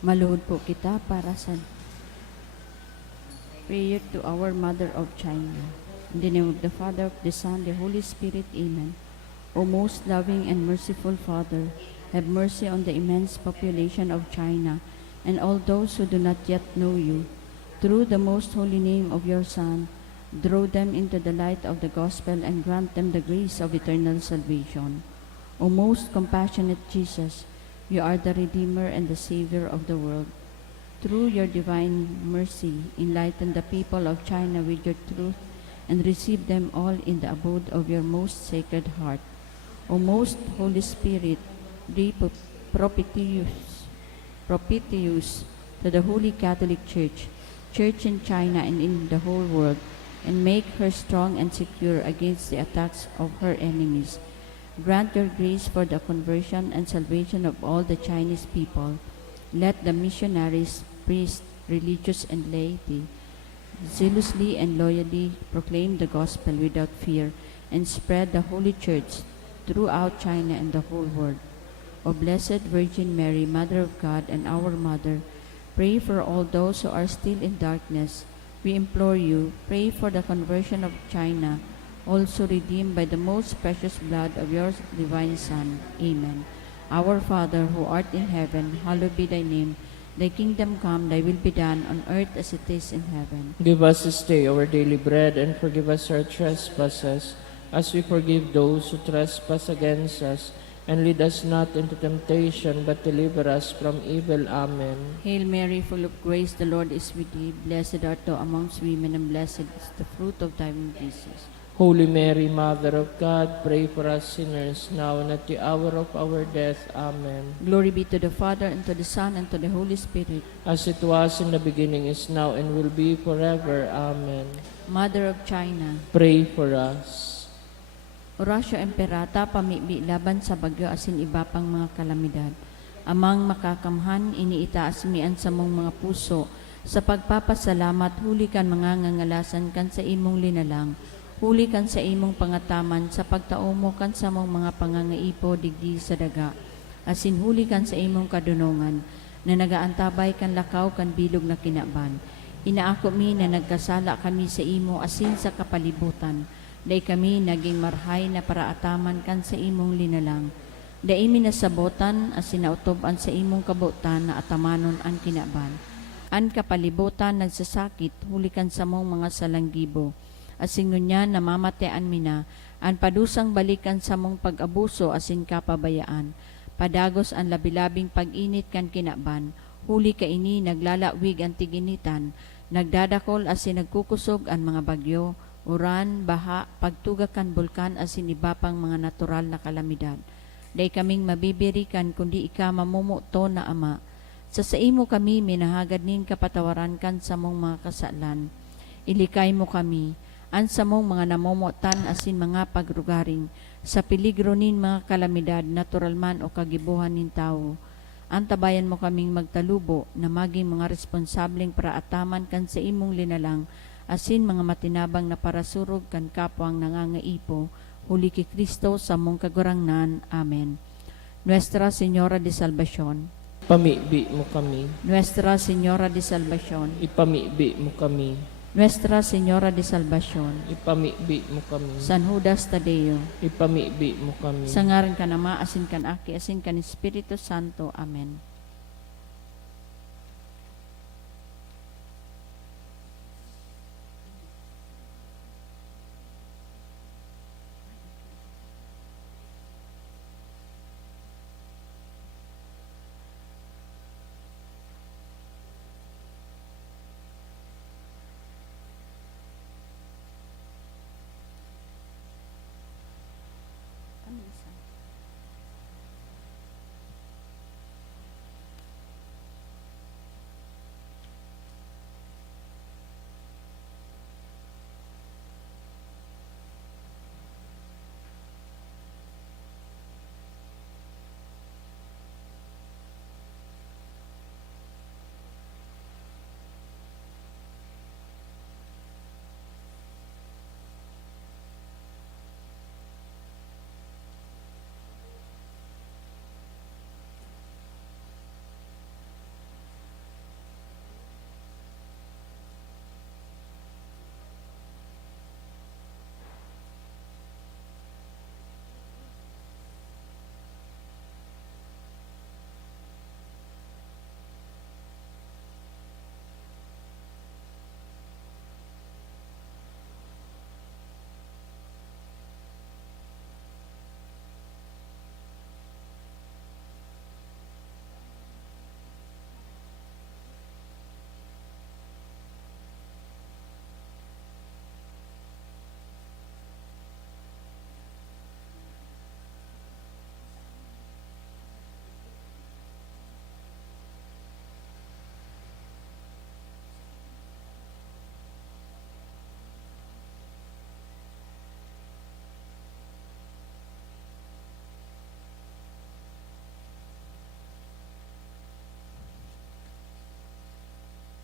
Maluhod po kita para sa prayer to our Mother of China. In the name of the Father, of the Son, the Holy Spirit. Amen. O most loving and merciful Father, have mercy on the immense population of China and all those who do not yet know you. Through the most holy name of your Son, draw them into the light of the gospel and grant them the grace of eternal salvation. O most compassionate Jesus, you are the Redeemer and the Savior of the world. Through your divine mercy, enlighten the people of China with your truth and receive them all in the abode of your most sacred heart. O most Holy Spirit, be propitious to the Holy Catholic Church in China and in the whole world, and make her strong and secure against the attacks of her enemies. Grant your grace for the conversion and salvation of all the Chinese people. Let the missionaries, priests, religious, and laity zealously and loyally proclaim the gospel without fear and spread the Holy Church throughout China and the whole world. O Blessed Virgin Mary, Mother of God and our Mother, pray for all those who are still in darkness. We implore you, pray for the conversion of China, also redeemed by the most precious blood of your divine Son. Amen. Our Father, who art in heaven, hallowed be thy name. Thy kingdom come, thy will be done on earth as it is in heaven. Give us this day our daily bread, and forgive us our trespasses, as we forgive those who trespass against us. And lead us not into temptation, but deliver us from evil. Amen. Hail Mary, full of grace, the Lord is with thee. Blessed art thou amongst women, and blessed is the fruit of thy womb, Jesus. Holy Mary, Mother of God, pray for us sinners, now and at the hour of our death. Amen. Glory be to the Father, and to the Son, and to the Holy Spirit. As it was in the beginning, is now, and will be forever. Amen. Mother of China, Pray for us. Horacio Emperata, pamibi laban sa bagyo asin iba pang mga kalamidad. Amang makakamhan, iniitaas mian sa mong mga puso, sa pagpapasalamat, huli kan mga ngangalasan kan sa imong linalang, huli kan sa imong pangataman, sa pagtaumo kan sa mong mga pangangaipo digdi sa daga, asin huli kan sa imong kadunongan, na nagaantabay kan lakaw kan bilog na kinaban. Inaako mi na nagkasala kami sa imo asin sa kapalibutan, day kami naging marhay na paraataman kan sa imong linalang. Day mi nasabotan as sinautoban sa imong kabutan na atamanon ang kinaban. An kapalibutan nagsasakit, hulikan sa mong mga salanggibo. Asin ngunya namamatean mi na, an padusang balikan sa mong pag-abuso asin kapabayaan. Padagos ang labilabing pag-init kan kinaban, huli ka ini naglalawig ang tiginitan, nagdadakol asin nagkukusog ang mga bagyo, uran, baha, pagtugakan bulkan asin iba pang mga natural na kalamidad. Day kaming mabibirikan kundi ika mamumuto na Ama. Sa imo kami minahagad nin kapatawaran kan sa mong mga kasalan. Ilikay mo kami, an sa mong mga namumutan asin mga pagrugaring, sa peligro nin mga kalamidad, natural man o kagibuhan nin tao. Antabayan mo kaming magtalubo na maging mga responsableng paraataman kan sa imong linalang, asin mga matinabang na parasurog kan kapwang nangangaipo, huli ki Kristo sa mong kagurangnan. Amen. Nuestra Señora de Salvacion, Pamibi mo kami. Nuestra Señora de Salvacion, Ipamibi mo kami. Nuestra Señora de Salvacion, Ipamibi mo kami. San Judas Tadeo, Ipamibi mo kami. sa ngaran ka Ama, asin kan Aki, asin kan Espiritu Santo. Amen.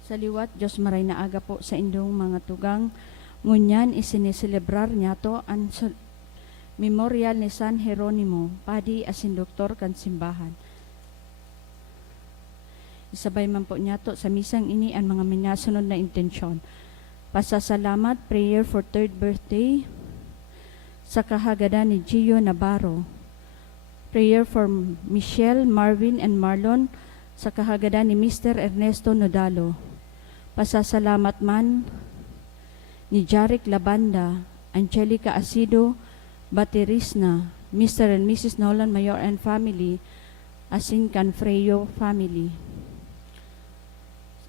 Sa liwat, Diyos maray na aga po sa indong mga tugang. Ngunyan isiniselebrar niya to ang memorial ni San Jeronimo, padi asin doktor kan simbahan. Isabay man po niya to sa misang ini ang mga minasunod na intensyon. Pasasalamat, prayer for third birthday sa kahagadan ni Gio Navarro. Prayer for Michelle, Marvin, and Marlon sa kahagadan ni Mr. Ernesto Nodalo. Pasasalamat man ni Jarek Labanda, Angelica Asido, Baterisna, Mr. and Mrs. Nolan Mayor and family, asin Canfreyo family.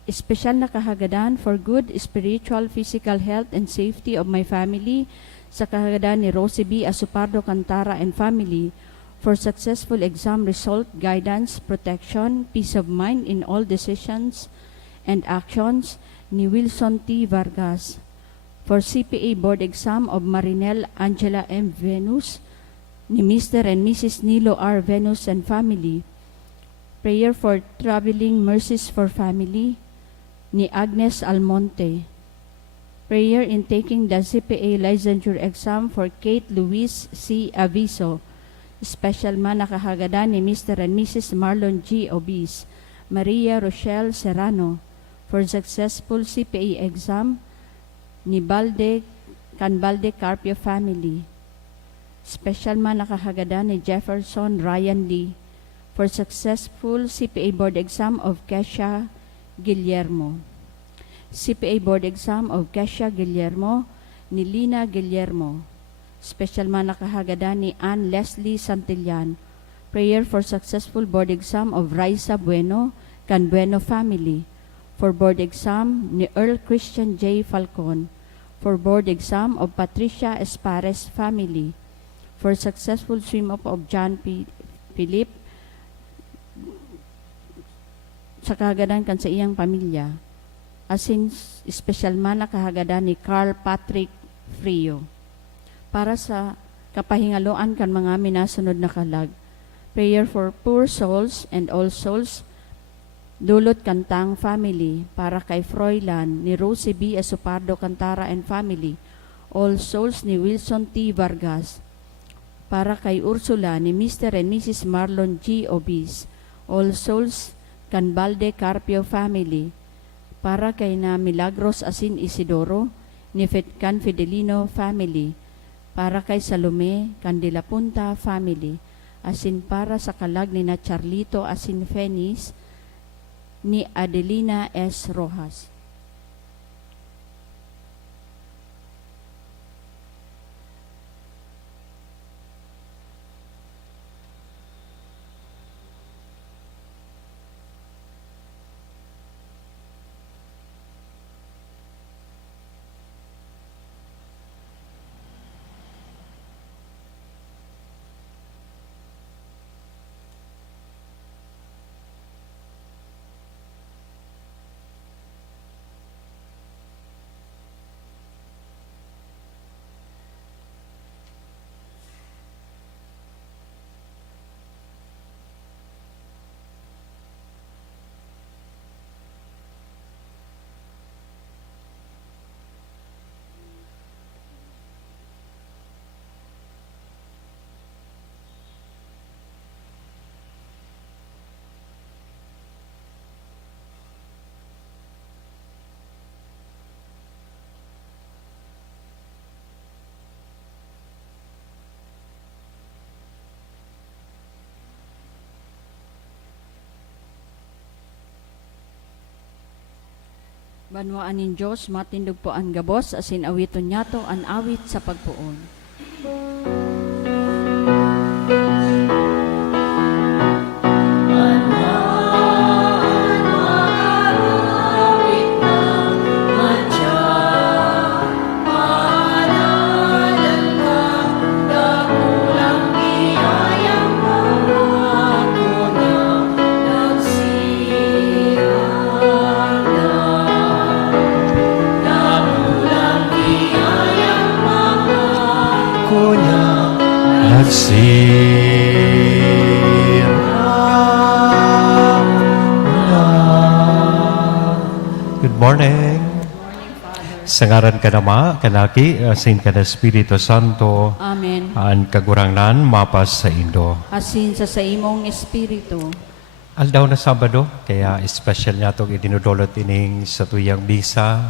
Espesyal na kahagadan for good spiritual, physical health, and safety of my family sa kahagadan ni Rosie B. Asupardo Cantara and family, for successful exam result, guidance, protection, peace of mind in all decisions and actions ni Wilson T. Vargas, for CPA board exam of Marinel Angela M. Venus, ni Mr. and Mrs. Nilo R. Venus and family, prayer for traveling mercies for family, ni Agnes Almonte, prayer in taking the CPA licensure exam for Kate Luis C. Aviso, special man nakahagadan ni Mr. and Mrs. Marlon G. Obis, Maria Rochelle Serrano, for successful CPA exam ni Balde Carpio family, special man nakahagadan ni Jefferson Ryan D. for successful CPA board exam of Kesha Guillermo, CPA board exam of Kesha Guillermo ni Lina Guillermo, special man nakahagadan ni Ann Leslie Santillan, prayer for successful board exam of Raisa Bueno, Can Bueno family, for board exam ni Earl Christian J. Falcon, for board exam of Patricia Espares family, for successful swim-up of John Philip sa kahagadan kan sa iyang pamilya, asin special man na kahagadan ni Carl Patrick Frio, para sa kapahingaloan kan mga minasunod na kalag, prayer for poor souls and all souls, Dulot Kantang family, para kay Froilan ni Rosie B. Asupardo Cantara and family, all souls ni Wilson T. Vargas, para kay Ursula ni Mr. and Mrs. Marlon G. Obis, all souls Can Balde Carpio family, para kay na Milagros Asin Isidoro ni Can Fidelino family, para kay Salome Candela Punta family, asin para sa kalag ni na Charlito Asin Fenis ni Adelina S. Rojas. Banwaan nin Diyos, matindog po ang gabos, asin awiton niya to an awit sa pagpuon. morning. Sa ngaran ka nama, kanaki, asin ka na Espiritu Santo, Amen. ang kagurangnan, mapas sa Indo. Asin sa imong espiritu. Aldaw na Sabado, kaya special niya itong idinudolot ining sa tuyang bisa.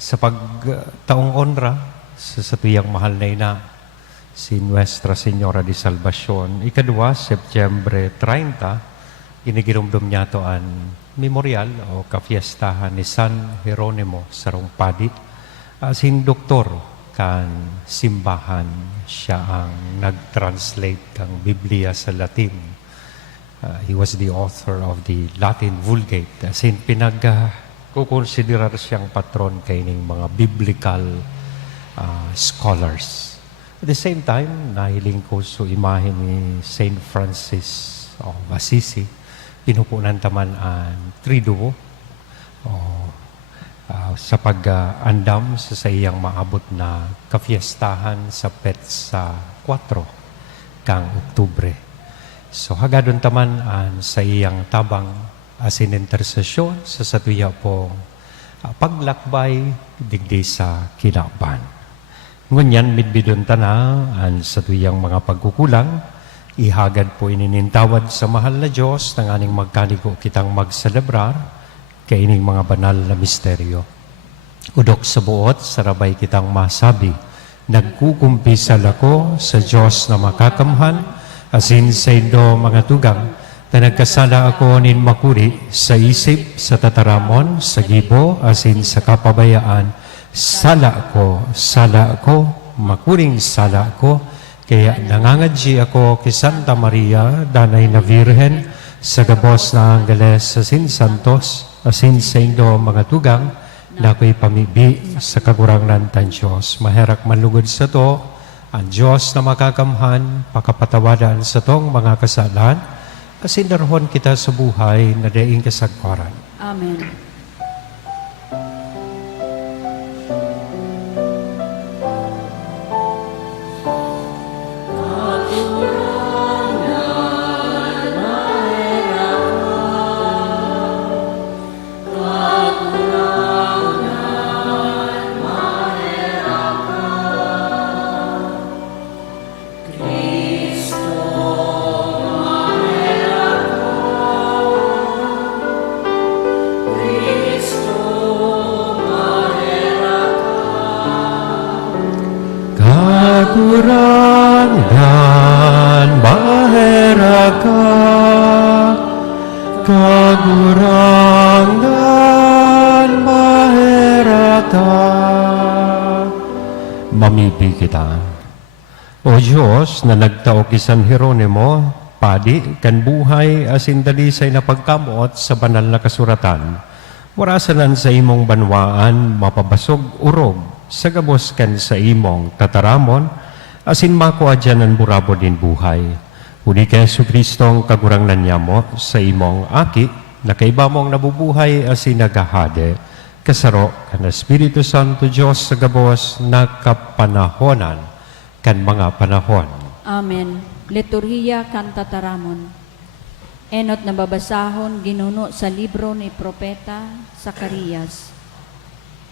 Sa pagtaong honra, sa tuyang mahal na ina, si Nuestra Señora de Salvacion. Ikadwa, Setyembre 30, inigirumdum niya ito ang memorial o kafiestahan ni San Jeronimo sa Rongpadi. Sin doktor kan simbahan, siya ang nag-translate ng Biblia sa Latin. He was the author of the Latin Vulgate. Sin kukonsiderar siyang patron kaining mga biblical scholars. At the same time, nahiling ko sa imahe ni Saint Francis of Assisi. Pinupunan taman ang triduo sa pag-andam sa iyang maabot na kafiestahan sa Petsa 4 kang Oktubre. So hagadon taman ang sa iyang tabang asin intersesyon sa satuya pong paglakbay digdi sa kinaban. Ngunyan midbidon tana ang satuyang mga pagkukulang, ihagad po ininintawad sa mahal na Diyos ng aning magkaligo kitang magselebrar kay ining mga banal na misteryo. Udok sa buot, sarabay kitang masabi, nagkukumpisal ako sa Diyos na makakamhan, asin sa Indo mga tugang, na nagkasala ako nin makuri sa isip, sa tataramon, sa gibo, asin sa kapabayaan. Sala ko, makuring sala ko, kaya nangangadji ako kay Santa Maria, danay na Virhen, sa gabos na Angeles, asin Santos, asin sa Indo mga tugang, na ako'y pamibi sa kagurangnan tan Diyos. Maherak manlugod sa to, ang Diyos na makakamhan, pakapatawadan sa tong mga kasalan, kasi narhon kita sa buhay na daing kasagparan. Amen. Kagurangan, mahera ka. Kagurangan, mahera ka. Mamipi kita. O Diyos, na nagtao ki San Jeronimo, padi, kan buhay, asin dalisay na pagkamuot sa banal na kasuratan. Warasanan sa imong banwaan, mapabasog urog, sa gabos kan sa imong tataramon, asin makuha dyan ang burabo din buhay. Uni kay Jesu-Kristo ang kagurangnan niya mo sa imong aki, na kaiba mong nabubuhay asin nagahade, kasaro kan Espiritu Santo Diyos sa gabos na kapanahonan kan mga panahon. Amen. Liturhiya kan tataramon. Enot na babasahon ginuno sa libro ni Propeta Zacarias.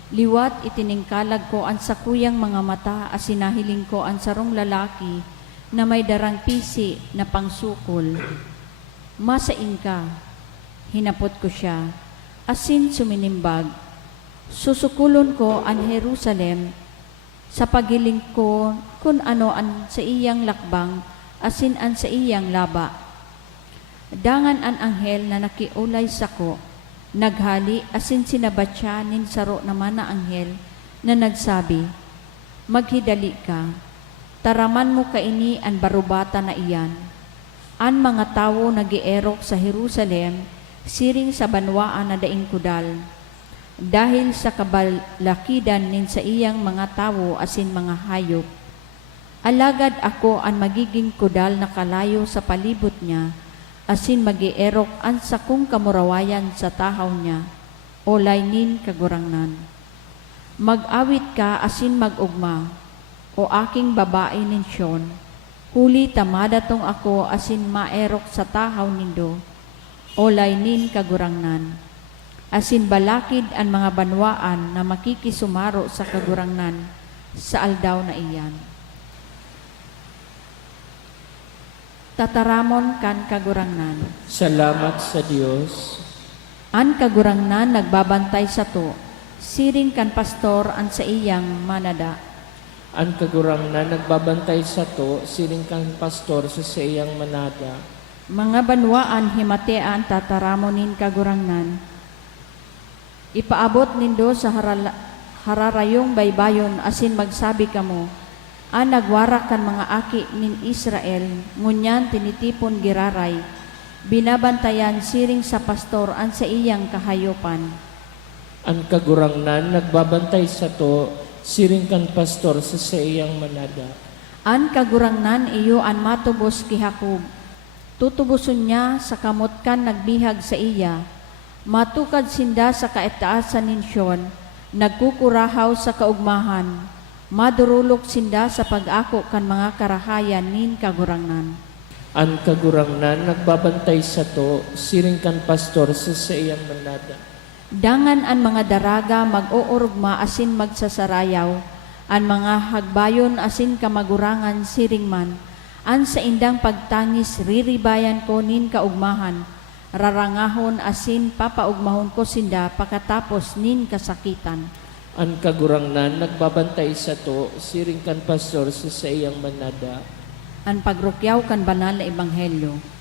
Liwat itiningkalag ko ang sakuyang mga mata as sinahiling ko ang sarong lalaki na may darang pisi na pangsukol. Masain ka, hinapot ko siya, asin suminimbag. Susukulon ko ang Jerusalem sa pagiling ko kung ano ang sa iyang lakbang, asin ang sa iyang laba. Dangan ang anghel na nakiulay sa ko, naghali asin sinabatya nin saro naman na anghel na nagsabi, maghidali ka, taraman mo kaini ang barubata na iyan. An mga tawo nagierok sa Jerusalem, siring sa banwaan na daing kudal. Dahil sa kabalakidan nin sa iyang mga tawo asin mga hayop. Alagad ako ang magiging kudal na kalayo sa palibot niya, asin magierok ang sakong kamurawayan sa tahaw niya, o laynin kagurangnan. Mag-awit ka asin mag-ugma, o aking babae nin Sion, huli tamadatong ako asin maerok sa tahaw nindo, o laynin kagurangnan. asin balakid ang mga banwaan na makikisumaro sa kagurangnan sa aldaw na iyan. Tataramon kan kagurangnan. Salamat sa Dios. An kagurangnan nagbabantay sa to, siring kan pastor an sa iyang manada. Ang kagurangnan nagbabantay sa to, siring kang pastor sa iyang manada. Mga banwaan himatean tataramonin kagurangnan. Ipaabot nindo sa hararayong baybayon asin magsabi kamo, nagwarak kan mga aki nin Israel, ngunyan tinitipon giraray, binabantayan siring sa pastor an sa iyang kahayopan. Ang kagurangnan nagbabantay sa to, siring kang pastor sa iyang manada. An kagurangnan iyo an matubos ki Jacob, tutubuson niya sa kamot kan nagbihag sa iya, matukad sinda sa kaitaasan nin Sion, nagkukurahaw sa kaugmahan, madurulok sinda sa pag-ako kan mga karahayan nin kagurangnan. Ang kagurangnan nagbabantay sa to, siring kang pastor sa iyang manada. Dangan an mga daraga mag-uurugma asin magsasarayaw, an mga hagbayon asin kamagurangan siring man, an sa indang pagtangis riribayan ko nin kaugmahan, rarangahon asin papaugmahon ko sinda pakatapos nin kasakitan. Ang kagurangnan nagbabantay sa to, siring kang pastor sa iyang manada. An pagrukyaw kan banal na ebanghelyo.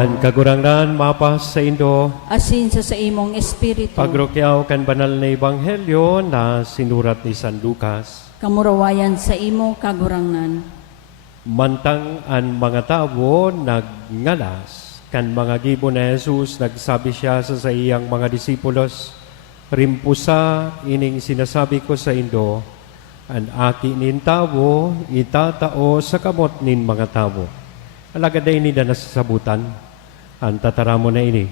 Ang kagurangnan mapas sa Indo, Asin sa imong espiritu, pagrukyaw kan banal na ebanghelyo na sinurat ni San Lucas. kamurawayan sa imo kagurangnan. Mantang ang mga tao nagngalas, kan mga gibo na Jesus, nagsabi siya sa iyang mga disipulos, rimpusa ining sinasabi ko sa Indo, ang aki nin tao, itatao sa kamot nin mga tao. Alagaday ni da nasasabutan, ang tataramo na ini,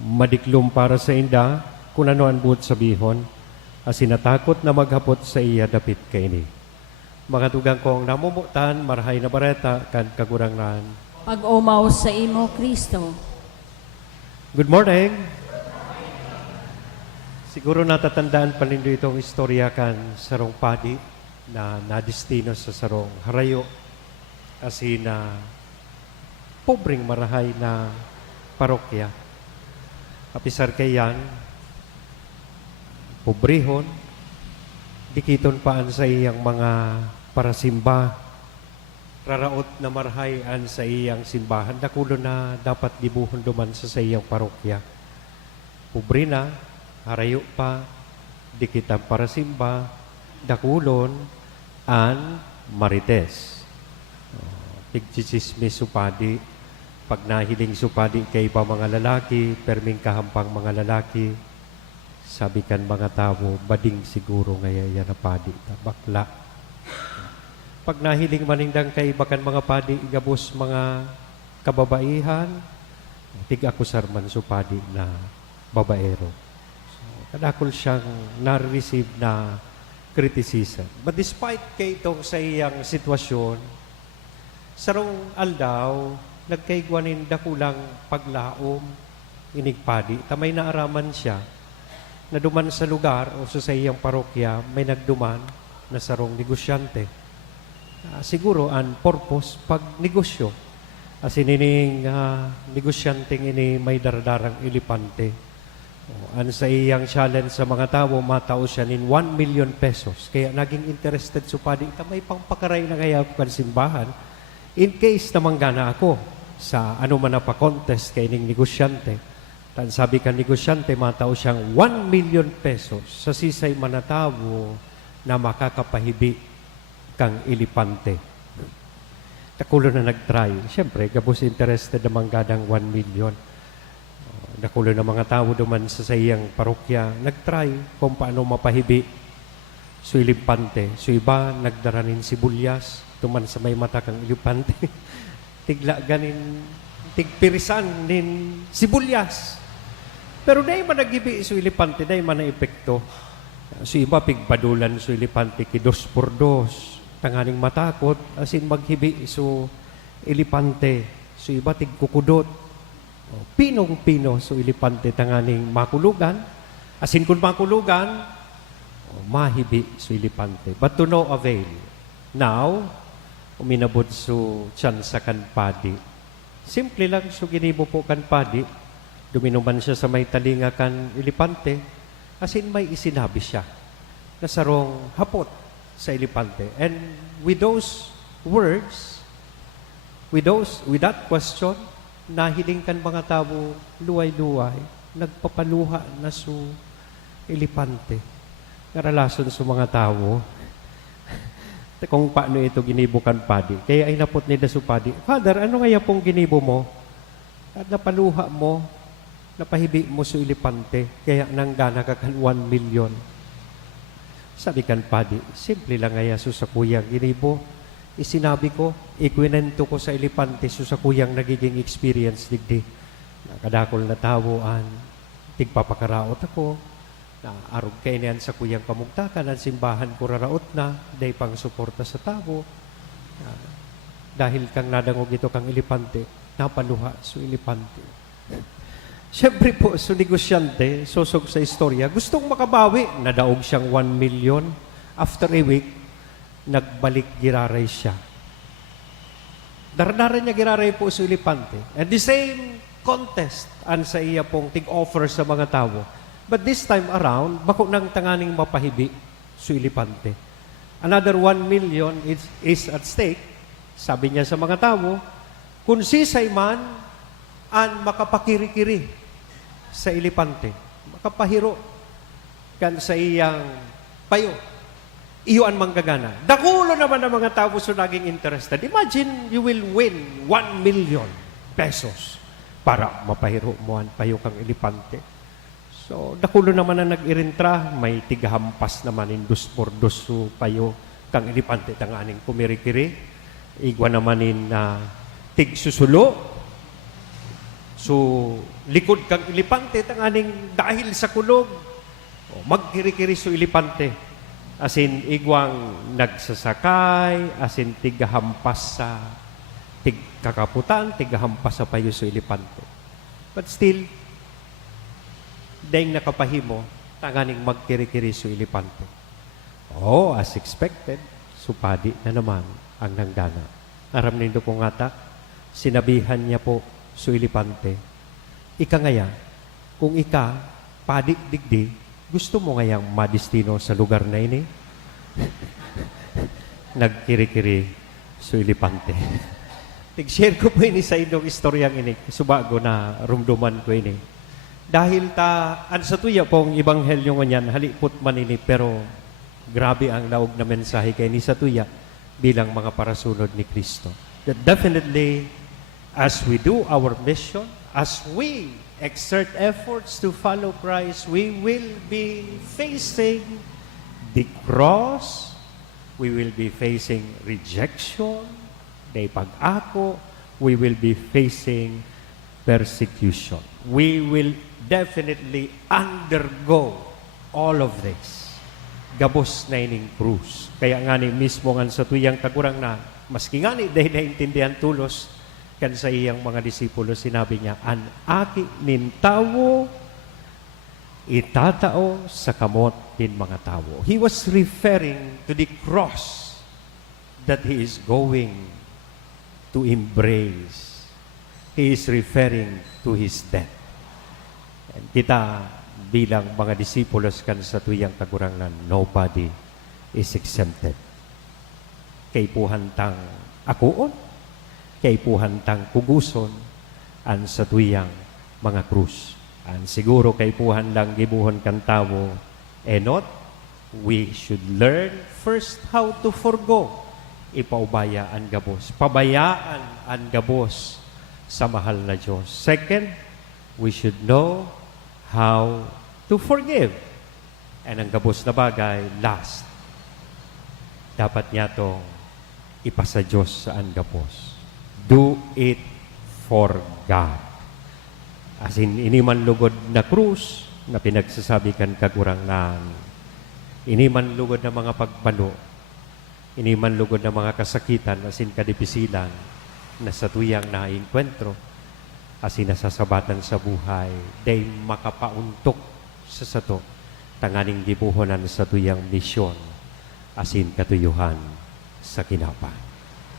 madiklom para sa inda, kung ano ang buot sabihon, as sinatakot na maghapot sa iya dapit ka ini. Mga tugang kong namumutan, marhay na bareta, kan kagurangnan. Pag-umaw sa imo, Kristo. Good morning! Siguro natatandaan pa ninyo itong istorya kan sarong padi na nadistino sa sarong harayo as na pobreng marahay na parokya. Apisar kayan, pobrehon, dikiton paan sa iyang mga parasimba, raraot na marahayan sa iyang simbahan, dakulo na dapat dibuhon duman sa iyang parokya. Pobre na, harayo pa, dikitan parasimba, dakulon, an marites. Tigchismis supadi, pag nahiling supadi kay iba mga lalaki, perming kahampang mga lalaki, sabi kan mga tao, bading siguro ngaya na padi, bakla. Pag nahiling manindang kay iba kan mga padi, igabos mga kababaihan, tig-akusar man supadi na babaero. So, kadakol siyang na-receive na criticism. But despite kay itong sa iyang sitwasyon, sarong aldaw, nagkaigwanin dakulang paglaom, inigpadi. Tamay naaraman siya, na duman sa lugar o sa iyang parokya, may nagduman na sarong negosyante. Siguro ang purpose, pag negosyo. As inining negosyanteng ini may dardarang ilipante. Ano sa iyang challenge sa mga tao, matao siya nin 1 million pesos. Kaya naging interested supadi, tamay pangpakaray na kaya kan simbahan. In case na manggana ako sa ano man na pa-contest kay ning negosyante, tan sabi kan negosyante, matao siyang 1 million pesos sa sisay manatawo na makakapahibi kang ilipante. Takulo na nag-try. Siyempre, gabos interested na manggadang 1 million. nakulo ng mga tao duman sa sayang parokya, nagtry kung paano mapahibi so ilipante. So iba, nagdara nin sibulyas, tuman sa may mata kang ilipante. Tigla ganin, tigpirisan nin sibulyas. Pero dahil man nagibi so ilipante, dahil man na epekto. So iba, pigbadulan so ilipante, kidos por dos, tanganing matakot, asin maghibi so ilipante. So iba, tigkukudot. Pinong-pino so ilipante, tanganing makulugan. Asin kung makulugan, mahibi so ilipante. But to no avail. Now, uminabot so tiyan sa kanpadi. Simple lang so ginibo po kanpadi. Duminuman siya sa may talinga kan ilipante. Asin may isinabi siya na sarong hapot sa ilipante. And with those words, with that question, nahiling kan mga tao luway-luway, nagpapaluha na so ilipante. Karalason sa mga tao, kung paano ito ginibukan padi. Kaya ay napot nila sa padi, Father, ano kaya pong ginibo mo? At napaluha mo, napahibi mo sa ilipante, kaya nanggana ka kan 1 million. Sabi kan padi, simple lang kaya sa kuyang ginibo. Isinabi ko, ikwinento ko sa ilipante sa kuyang nagiging experience digdi. Nakadakol na tawoan, tigpapakaraot ako, na arog kayo niyan sa kuyang pamugtakan, ang simbahan ko raraot na, day pang suporta sa tao. Dahil kang nadangog ito kang ilipante, napaluha sa ilipante. Siyempre po, so negosyante, susog sa istorya, gustong makabawi, nadaog siyang 1 million. After a week, nagbalik giraray siya. Dardaran niya giraray po sa ilipante. And the same contest, an sa iya pong tig-offer sa mga tao. But this time around, bako nang tanganing mapahibi sa ilipante. Another 1 million is at stake. Sabi niya sa mga tao, kung sisay man, an makapakiri-kiri sa ilipante, makapahiro kan sa iyang payo, iyon manggagana. Dakulo naman ang mga tao so naging interested. Imagine you will win 1 million pesos para mapahiro mo ang payo kang ilipante. So, dakulo naman na nag-irintra, may tigahampas naman in dos por dos so payo kang ilipante tanganing kumiri-kiri. Igwa naman in tigsusulo. So, likod kang ilipante, tanganing dahil sa kulog, magkiri-kiri so ilipante. Asin, igwang nagsasakay, asin tigahampas sa tigkakaputan, tigahampas sa payo so ilipante. But still, dahil nakapahimo, tanganing magkiri-kiri so ilipante. Oh, as expected, supadi na naman ang nanggana. Aram nindo ko ngata, sinabihan niya po so ilipante, ika ngaya, kung ika, padi digdi, gusto mo ngayang madistino sa lugar na ini? Nagkiri-kiri so ilipante. Tig-share ko po ini sa inyong istoryang ini, subago na rumduman ko ini. Dahil an sa tuya pong ibanghelyo nganyan, halipot man ini, pero grabe ang laog na mensahe kay ni sa tuya bilang mga parasunod ni Kristo. That definitely, as we do our mission, as we exert efforts to follow Christ, we will be facing the cross, we will be facing rejection, day pag-ako, we will be facing persecution. We will definitely undergo all of this. Gabos na ining krus. Kaya nga ni mismo nga sa tuyang kagurang na, maski nga ni dahil naintindihan tulos, kan sa iyang mga disipulo, sinabi niya, an aki nin tawo, itatao sa kamot nin mga tawo. He was referring to the cross that he is going to embrace. He is referring to his death. And kita bilang mga disipulos kan sa tuyang kagurangnan, nobody is exempted. Kay puhantang akuon, kay puhantang kuguson, an sa tuyang mga krus. An siguro kay puhan lang gibuhon kan tawo, enot, we should learn first how to forgo. Ipaubaya ang gabos. Pabayaan ang gabos sa mahal na Diyos. Second, we should know how to forgive. And ang gabos na bagay, last, dapat niya itong ipasa Diyos sa gabos. Do it for God. As in, ini man lugod na krus na pinagsasabi kan kagurangnan, ini man lugod na mga pagbalo, ini man lugod na mga kasakitan, as in kadipisilan, na sa tuyang nainkwentro, as in nasasabatan sa buhay, day makapauntok sa sato, tanganing gibuhonan sa tuyang misyon, as in katuyuhan sa kinapa.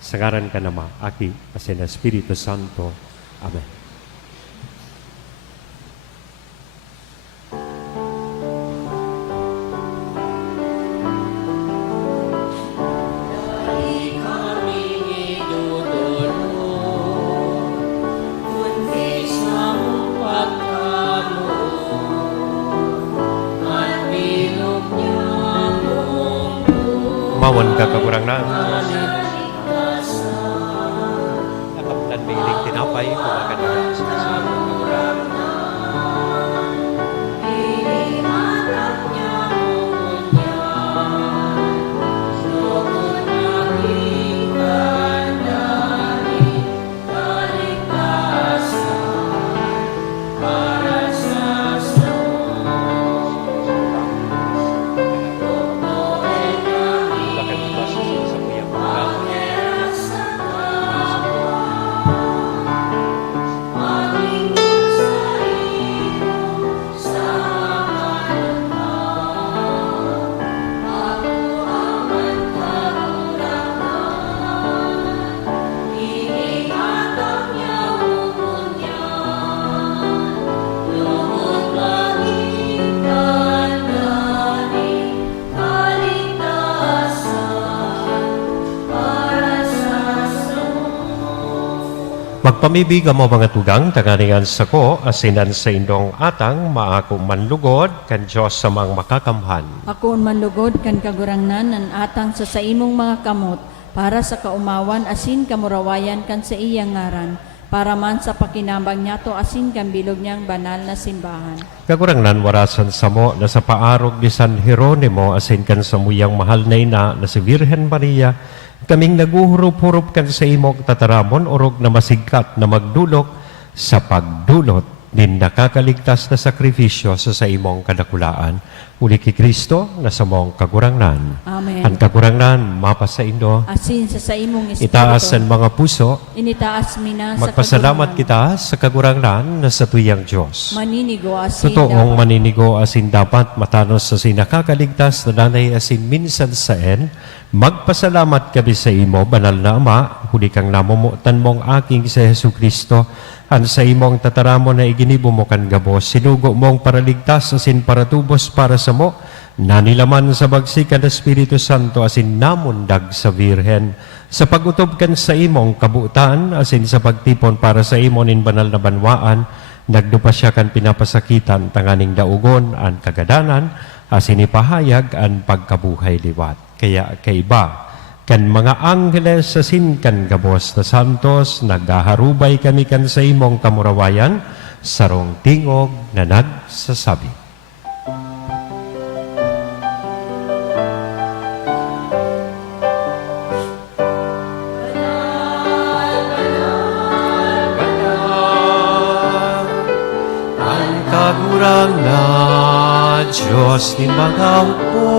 Sa ngaran ka nama, aki, as in Espiritu Santo. Amen. Mawan ka kagurangnan. Nakaplan may iling tinapay, kumaganda sa kagurangnan. Magpamibigan mo mga tugang, tanganingan sa ko, asinan sa indong atang, maako manlugod, kan Diyos sa mga makakamhan. Ako manlugod kan kagurangnan ang atang sa imong mga kamot para sa kaumawan asin kamurawayan kan sa iyang ngaran para man sa pakinabang niya to asin kan bilog niyang banal na simbahan. Kagurangnan warasan sa mo na sa paarog ni San Jeronimo asin kan sa muyang mahal na ina na si Virgen Maria, kaming naguhurup-hurup kan sa imong tataramon orog na masigkat na magdulok sa pagdulot din nakakaligtas na sakripisyo sa imong kadakulaan. Uli ki Kristo na sa mong kagurangnan. Amen. Ang kagurangnan mapasa indo. Asin sa imong espiritu. Itaas ang mga puso. Initaas mina sa Magpasalamat kagurangnan. kita sa kagurangnan na sa tuyang Diyos. Maninigo asin Totoong dapat. maninigo asin dapat matanos sa sinakakaligtas na nanay asin minsan saen. Magpasalamat kami sa imo, banal na Ama, huli kang namumutan mong aking sa Hesu Kristo, han sa imong tataramon na iginibo mo kan gabos, sinugo mong paraligtas asin paratubos para sa mo, nanilaman sa bagsikan na Espiritu Santo asin namundag sa Virhen, sa pagutob kan sa imong kabuutan asin sa pagtipon para sa imon in banal na banwaan, nagdupa siya kan pinapasakitan tanganing daugon an kagadanan, asin ipahayag an pagkabuhay liwat. Kaya kaiba, kan mga anggeles sa kan gabos na santos, naghaharubay kami kan sa imong kamurawayan, sarong tingog na nagsasabi. Ang kagurang na Diyos ni mga upo,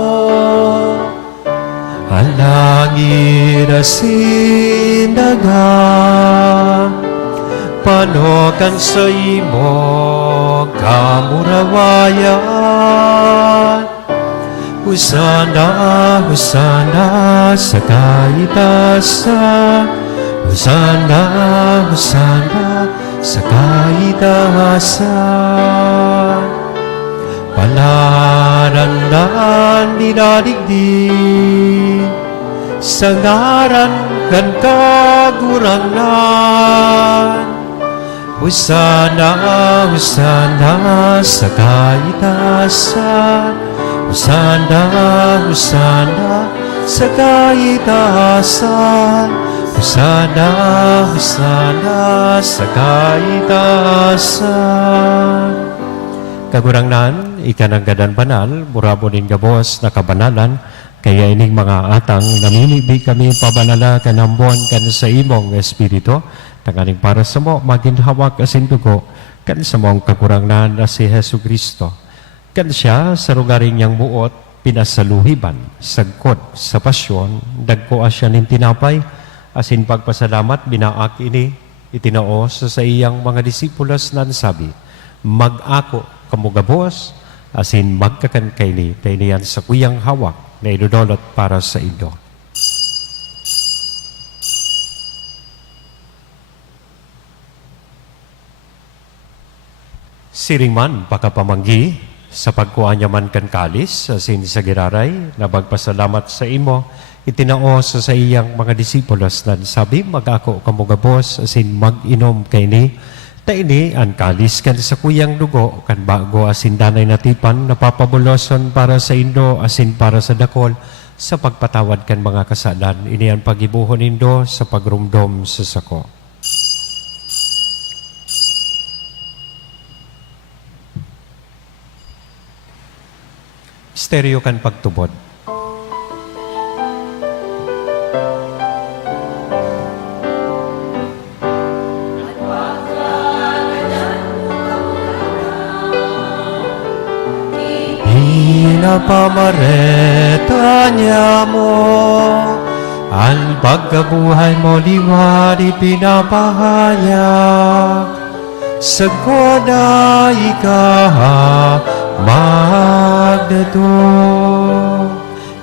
alangin asin daga, panokan sa imo kamurawayan. Husana, husana sa kaitasan, husana, husana sa kaitasan. Palarandan dinadigdig sa ngaran kan kagurangnan. Husana, husana sa kaitasan, husana, husana sa kaitasan, Hosana, Hosana sa kaitaasan. Kagurangnan, ikananggadan banal, murabonin gabos na kabanalan, kaya ining mga atang namimibi kami pabanala kanambon kan sa imong espiritu, tanganing para sa mo maginhawak asin dugo, kan sa mong kagurangnan na si Hesu Kristo. Kan siya sa lugaring niyang buot, pinasaluhiban, sagkot sa pasyon, dagko asya nin tinapay, asin pagpasalamat binaak ini, itinao sa iyang mga disipulos nan sabi, mag-ako kamugabos, asin magkakan kaini, tainiyan sa kuyang hawak na idudolot para sa indo. Siringman, pakapamanggi, sa pagkuha niya man kan kalis, asin sa giraray, na magpasalamat sa imo, itinao sa iyang mga disipulos na sabi, mag-ako kamugabos, asin mag-inom kaini, taini ang kalis kan sa kuyang dugo, kan bago asin danay natipan, napapabuloson para sa indo, asin para sa dakol, sa pagpatawad kan mga kasalan, ini ang pagibuhon indo sa pagrumdom sa sako. Stereo kan pagtubod. Pinapamareta niya mo, ang pagkabuhay mo liwat ipinapahayag. Sagwa na ikaha magdato.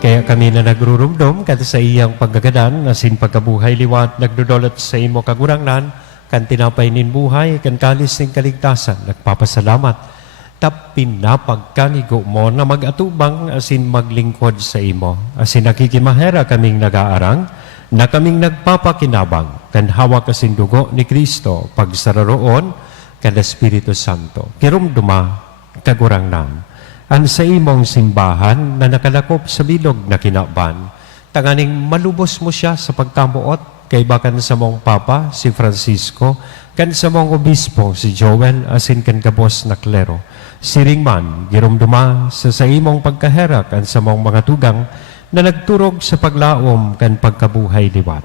Kaya kami na nagrurumdom kata sa iyang paggagadan, asin pagkabuhay liwat, nagdudolot sa imo kagurangnan, kan tinapay nin buhay, kan kalis ning kaligtasan, nagpapasalamat. Tap pinapagkanigo mo na mag-atubang asin maglingkod sa imo. Asin nakikimahera kaming nag-aarang, na kaming nagpapakinabang, kan hawak asin dugo ni Kristo, pagsararoon, kan Espiritu Santo. Kirumduma, kagurangnan, ang sa imong simbahan na nakalakop sa bilog na kinaban, tanganing malubos mo siya sa pagkamuot, kay bakan sa mong Papa, si Francisco, kan sa mong Obispo, si Joel, asin kan kabos na klero. Siringman, girumduma sa imong pagkaherak, kan sa mong mga tugang, na nagturog sa paglaom, kan pagkabuhay liwat.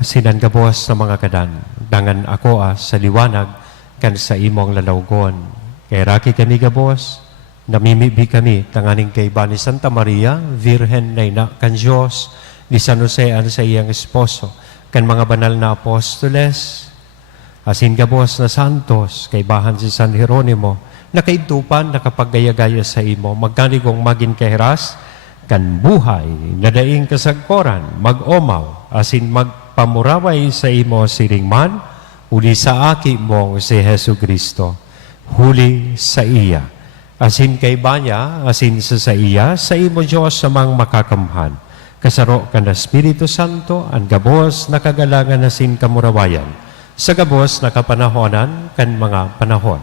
Asin ang kabos sa mga kadan, dangan ako sa liwanag, kan sa imong lalawgon. Kay raki kami gabos, namimibi kami, tanganing kay Bani Santa Maria, Virhen na ina kan Diyos, ni San Jose an sa iyang esposo, kan mga banal na apostoles, asin gabos na santos, kay bahan si San Jeronimo, nakaitupan, nakapaggaya-gaya sa imo, magkanigong magin kahiras, kan buhay, nadaing kasagkoran, mag-omaw, asin magpamuraway sa imo siringman, uli sa aki mong si Hesu Kristo, huli sa iya. Asin kay banya, asin sa iya, sa imo Diyos sa mang makakamhan. Kasaro ka na Espiritu Santo, ang gabos na kagalangan asin kamurawayan, sa gabos na kapanahonan, kan mga panahon.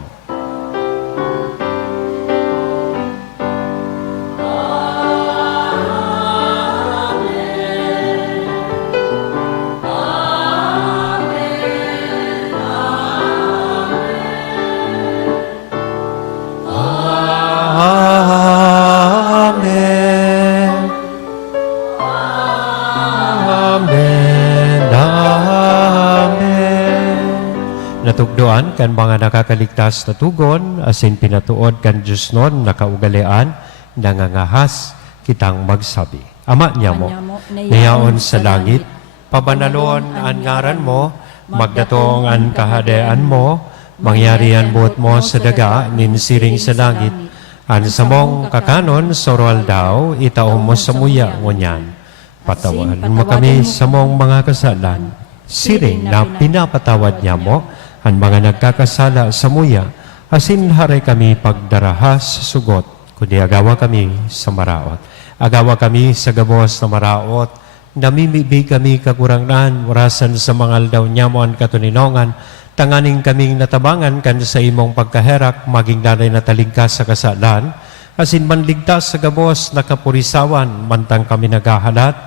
Natugdoan kan mga nakakaligtas na tugon, asin pinatuod kan Diyos nun nakaugalian, nangangahas kitang magsabi. Ama niya mo, nayaon sa langit, pabanalon ang ngaran mo, magdatong ang kahadayaan mo, mangyarian buot mo sa daga, ninsiring sa langit, an sa mong kakanon, sorwal daw, itaom mo sa muya ngunyan. Patawan mo kami sa mong mga kasalan, siring na pinapatawad niya mo, ang mga nagkakasala sa muya, asin haray kami pagdarahas sugot, kundi agawa kami sa maraot. Agawa kami sa gabos na maraot, namimibi kami kakurangnan, warasan sa mga aldaw niya mo ang katuninongan, tanganing kaming natabangan kan sa imong pagkaherak, maging nanay na taligkas sa kasalan, asin manligtas sa gabos na kapurisawan, mantang kami naghahalat,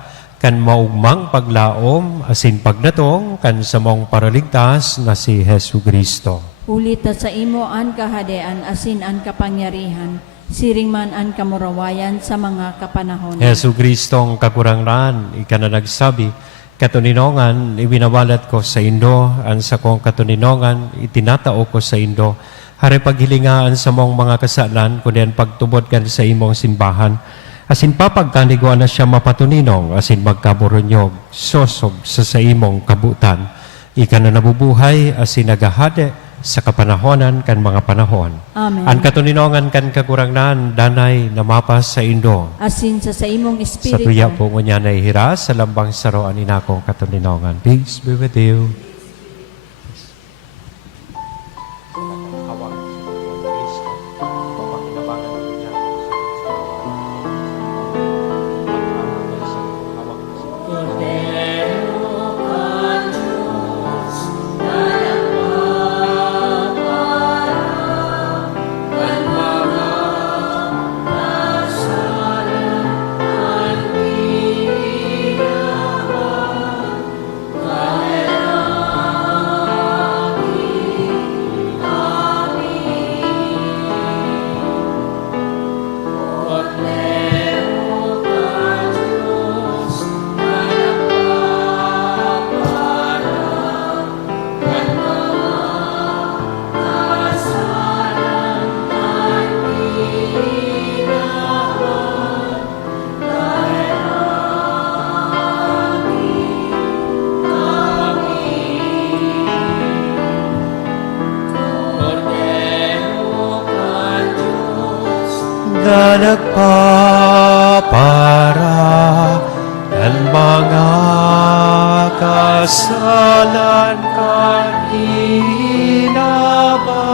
kan maugmang paglaom asin pagdatong kan sa mong paraligtas na si Hesu Kristo. Huli ta sa imo an kahadean asin an kapangyarihan, siring man an kamurawayan sa mga kapanahon. Hesu Kristo ang kakurangran, ika na nagsabi, katuninongan, ibinawalat ko sa Indo, an sa kong katuninongan, itinatao ko sa Indo, hari paghilingaan sa mong mga kasalan, kundi pagtubod kan sa imong simbahan, asin papagkaniguan na siya mapatuninong, asin magkaburunyog, sosog sa imong kabutan, ika na nabubuhay, asin nagahade sa kapanahonan kan mga panahon. Amen. Ang katuninongan kan kakurangnan, danay namapas sa Indo. Asin sa imong Sa espiritu. tuya po ngunya na ihira sa lambang saroan inakong katuninongan. Peace be with you. Na nagpapara ng mga kasalan kanina ba?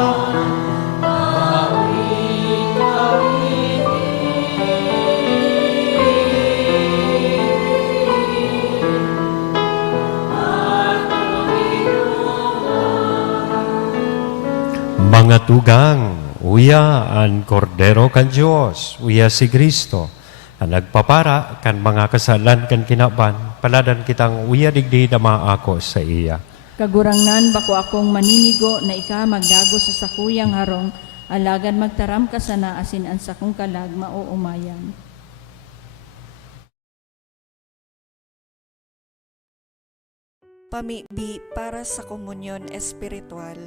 Mga tugang, uya ang kordero kan Diyos, uya si Kristo, ang nagpapara kan mga kasalan kan kinaban, paladan kitang uya digdi na maako sa iya. Kagurangnan bako akong maninigo na ika magdago sa sakuyang harong, alagan magtaram ka sana asin ang sakong kalag mauumayan. Pamibi para sa komunyon espiritual.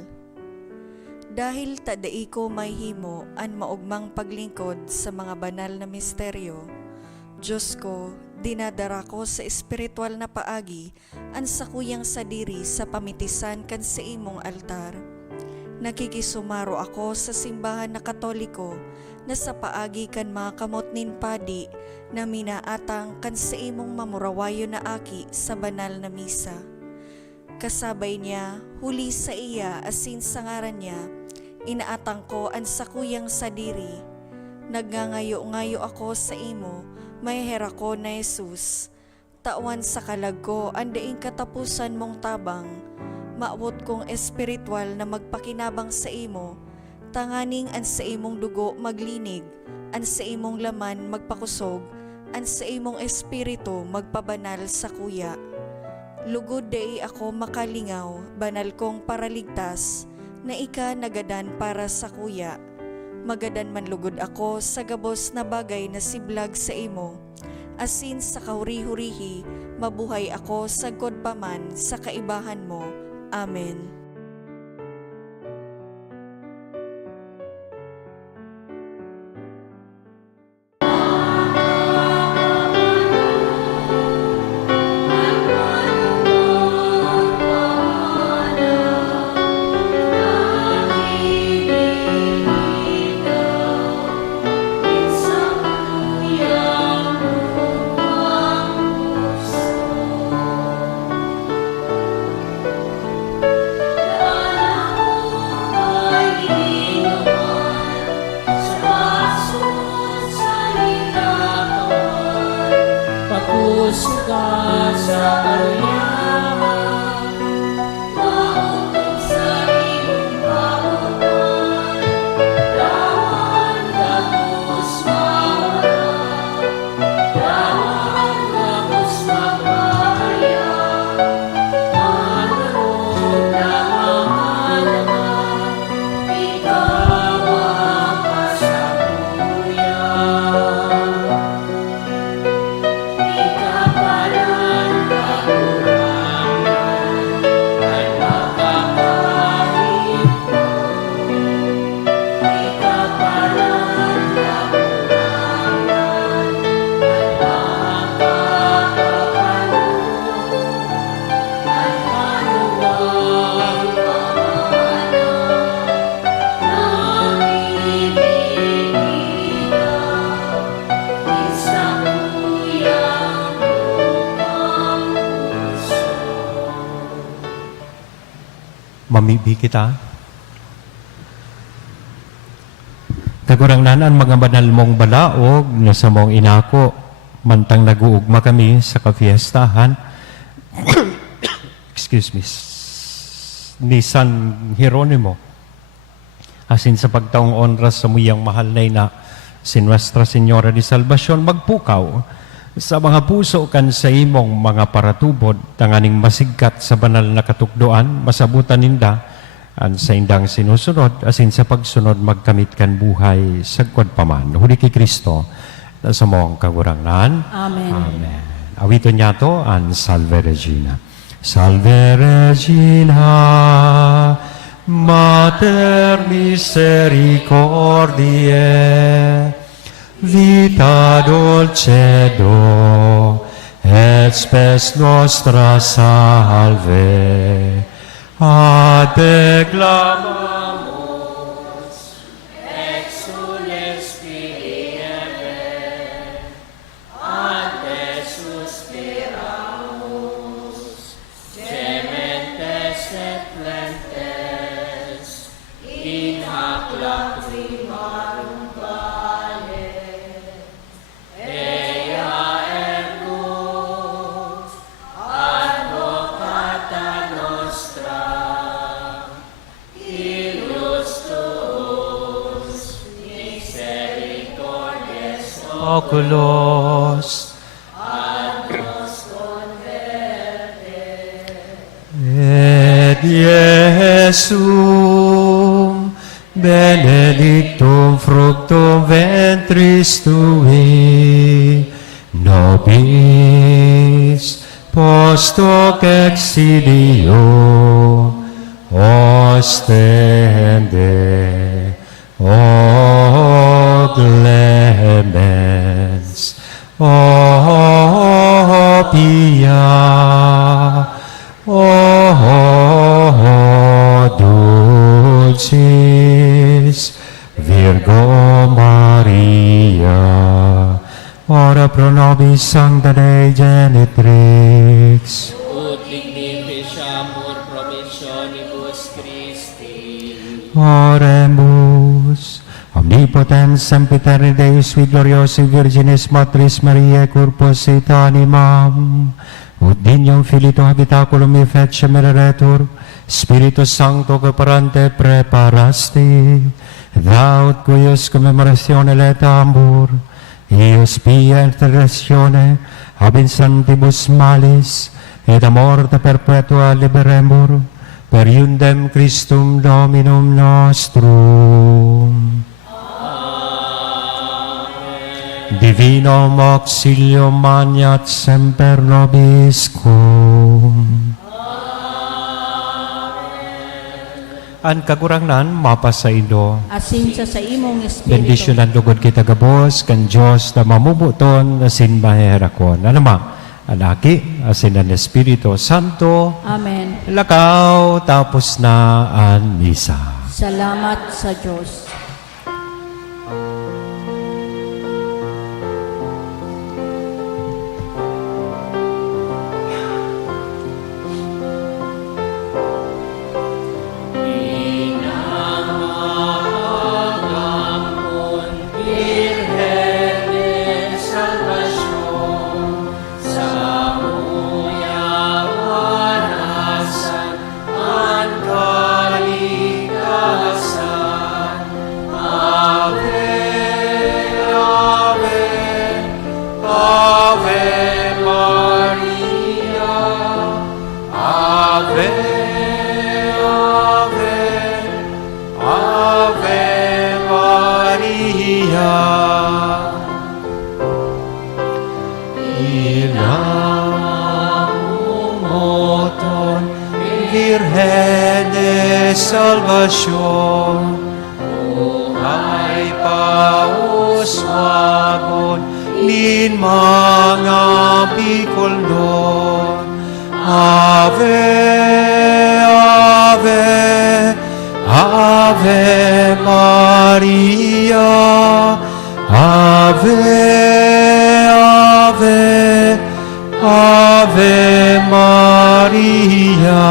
Dahil tadai ko may himo an maugmang paglingkod sa mga banal na misteryo, Diyos ko, dinadara ko sa espiritual na paagi an sakuyang sadiri sa pamitisan kan sa imong altar. Nakikisumaro ako sa simbahan na Katoliko na sa paagi kan mga kamot nin padi na minaatang kan sa imong mamurawayo na aki sa banal na misa. Kasabay niya, huli sa iya asin sa ngaran niya, inaatang ko ang sakuyang sadiri. Nagngangayo-ngayo ako sa imo, may hera ko na Jesus. Tawan sa kalag ko, andaing katapusan mong tabang. Maabot kong espiritual na magpakinabang sa imo. Tanganing an sa imong dugo maglinig, an sa imong laman magpakusog, an sa imong espiritu magpabanal sa kuya. Lugod dai ako makalingaw, banal kong paraligtas, na ika nagadan para sa kuya. Magadan man lugod ako sa gabos na bagay na siblag sa imo. Asin sa kauri-hurihi, mabuhay ako sa godpaman sa kaibahan mo. Amen. Mamibi kita. Kagurangnanan mga banal mong balaog na sa mong inako, mantang naguugma kami sa kafiestahan. Excuse me. Ni San Hieronimo. Asin sa pagtaong onras sa muyang mahal na ina, si Nuestra Señora de Salvacion, magpukaw sa mga puso kan sa imong mga paratubod, tanganing masigkat sa banal na katukdoan, masabutan ninda, an sa indang sinusunod, asin sa pagsunod magkamit kan buhay sagkod paman. Huli kay Kristo, na sa mong kagurangnan. Amen. Amen. Awiton niya to, an Salve Regina. Salve Regina, Mater misericordiae, vita dulcedo, et spes nostra salve, ad declamamus, exules Filii Eve, ad te suspiramus, gementes et plentes, in hac lacrimarum vale, ea ergo, advocata nostra, illus tuus, misericordies oculos, ad nos converte, et Iesum benedictum fructum ventris tui, nobis post hoc exilio ostende, o clemens, o pia, o dulcis Virgo Maria, ora pro nobis sancta Dei genitrix, ut dignificiamur promissionibus Christi. oremus. Omnipotens sempiterni Deus, vi gloriosi Virginis Matris Mariae, corpus et animam, ut dignum Filito habitaculum effecem mereretur, Spiritus Sancto coparante preparasti, daut cuius commemoratione letambur, ius pia intercessione ab insantibus malis, et a morte perpetua liberemur, per iundem Christum Dominum nostrum. Divinum auxilium magnat semper nobiscum. An kagurangnan, mapasaido. Asin sa imong espiritu. Bendisyonan lugod kita gabos, kan Diyos na mamubuton, asin maherakon. Anama, anaki, asin ang Espiritu Santo, Amen. lakaw, tapos na ang misa. Salamat sa Diyos. Virgen de Salvacion, buhay pauswagon, nin mga bikolnon. Ave, Ave, Ave Maria, Ave, Ave, Ave Maria.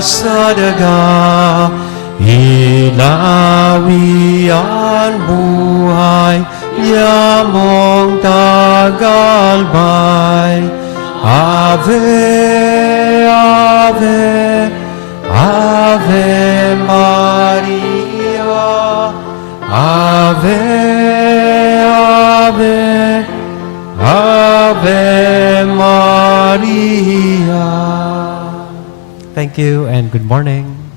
sa daga, ilawi ang buhay, yamong tagalbay. Ave, Ave, Ave Maria, Ave, Ave, Ave Maria. Thank you and good morning.